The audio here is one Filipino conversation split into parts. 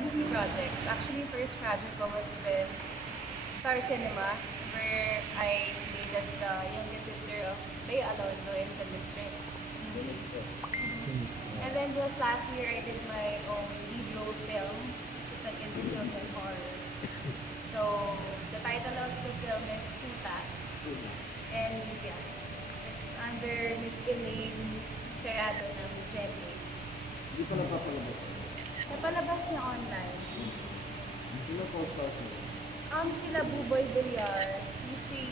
movie projects. Actually, first project ko was with Star Cinema, where I played as the youngest sister of Bea Alonzo in The Mistress. And then just last year, I did my own lead role film, which is an independent horror. So, the title of the film is Puta. And yeah, it's under Miss Elaine Serrado ng Gently. Hindi pa napapalabas. Napalabas niya online. Sino po start mo? Sila Buboy Villar, si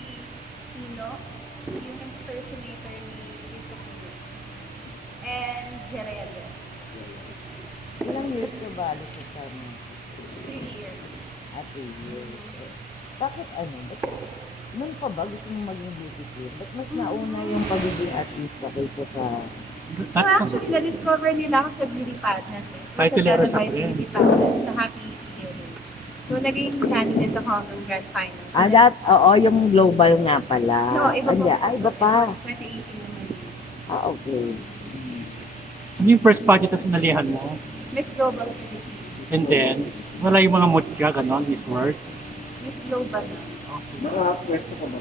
Chino, yung impersonator ni Lisa Pino, and Jerry Alias. Ilang years ka ba alis sa China? 3 years. At 3 years. Bakit ano? Noon pa ba gusto mong maging beauty queen? Ba't mas nauna yung pagiging artista kaysa sa... Actually, na-discover nila ako sa beauty pageant. Ay, Sa kilala sa televised akin. beauty pageant, sa Happy Hearing. So, naging candidate ako ng grand final. So, oo, yung global nga pala. No, iba Anya, pa. iba pa. 2018 naman yun. Okay. Ano yung first project na sinalihan mo? Miss Global Philippines. And then, wala yung mga mutya, gano'n, Miss World? Miss Global na. Naka-pwesto ka ba?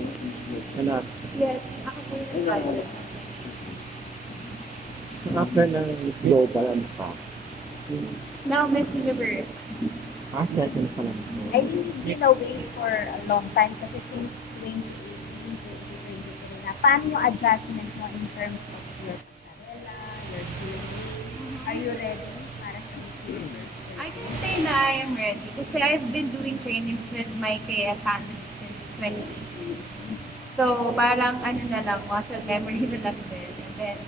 Wala. Yes, ako po yung nag-pilot. After na Miss Global ano pa. Now, Miss Universe. Second pa lang. I've been away for a long time kasi since 2018, na paano yung adjustments mo in terms of your pasarela, your training? Are you ready para sa Miss Universe? I can say na I am ready kasi I've been doing trainings with my Kaya Academy since 2018. So, parang ano na lang, muscle memory na lang din. And then,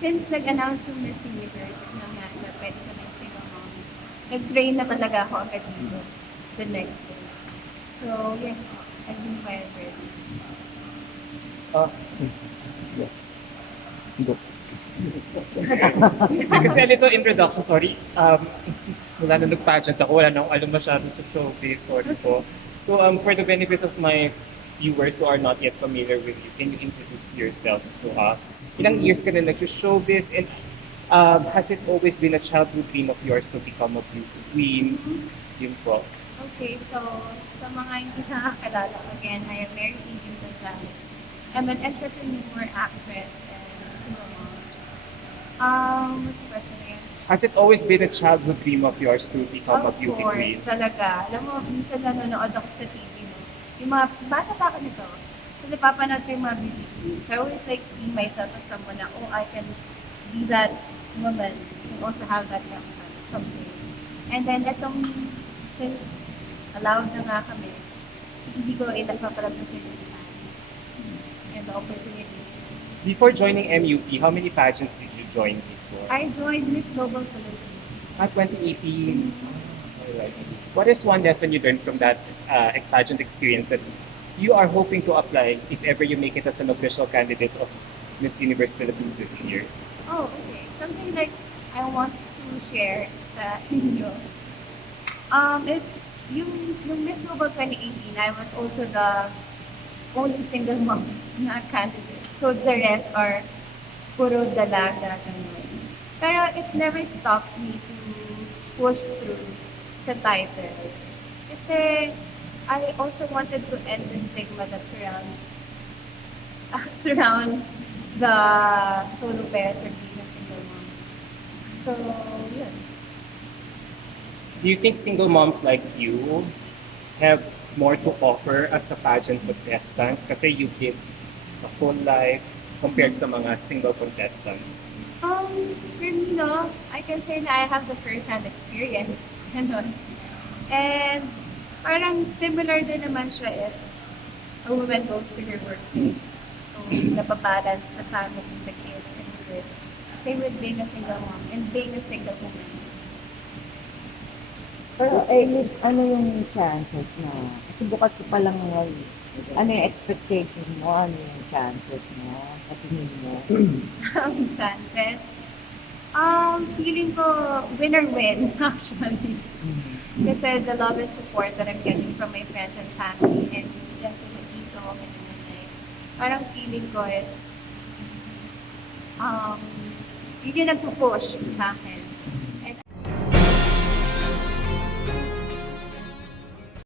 since nag-announce yung Miss Universe na nga, na pwede ka ng single moms, nag-train na talaga ako agad dito the next day. So, yes, I've been quite ready. Kasi a little introduction, sorry. Wala na nag-pageant ako, wala na akong alam masyado sa showbiz, sorry po. So for the benefit of my viewers who are not yet familiar with you, can you introduce yourself to us? Ilang years ka na nag-showbiz and has it always been a childhood dream of yours to become a beauty queen? Yun po. Okay, so sa mga hindi nakakilala, again, I am Mary Eden Gonzalez. I'm an entrepreneur, actress, and single mom. What's the question again? Has it always been a childhood dream of yours to become a Of beauty course, queen? talaga. Alam mo, minsan nanonood ako sa TV, no? Yung mga, bata pa ako nito. So, napapanood ko yung mga beauty queens. I always like see myself as someone na, oh, I can be that woman and also have that young son, someday. And then, since allowed na nga kami, hindi ko nagpapalag sa certain chance and the opportunity. Before joining MUP, how many pageants did you join before? I joined Miss Global Philippines. 2018. Alright. What is one lesson you learned from that pageant experience that you are hoping to apply if ever you make it as an official candidate of Miss Universe Philippines this year? Oh, okay. Something like I want to share sa inyo. Yung Miss Global 2018, I was also the only single mom na candidate. So the rest are puro dalaga, ganun. Pero it never stopped me to push through sa title. Kasi I also wanted to end the stigma that surrounds the solo parents or being a single mom. So, yun. Do you think single moms like you have more to offer as a pageant contestant? Kasi you give a full life compared sa mga single contestants. For me, no, I can say na I have the first-hand experience. Ganun. And parang similar din naman siya if a woman goes to her workplace. So, napabalance the family, the kids, and the work. Same with being a single mom and being a single woman. Pero ano yung chances na, kasi bukas pa lang ngayon, ano yung expectation mo, ano yung chances mo, sa tingin mo? Chances. Feeling ko winner-win, actually. Kasi the love and support that I'm getting from my friends and family and yan ko dito and nanay, parang feeling ko is yun yung nagpo-push sa akin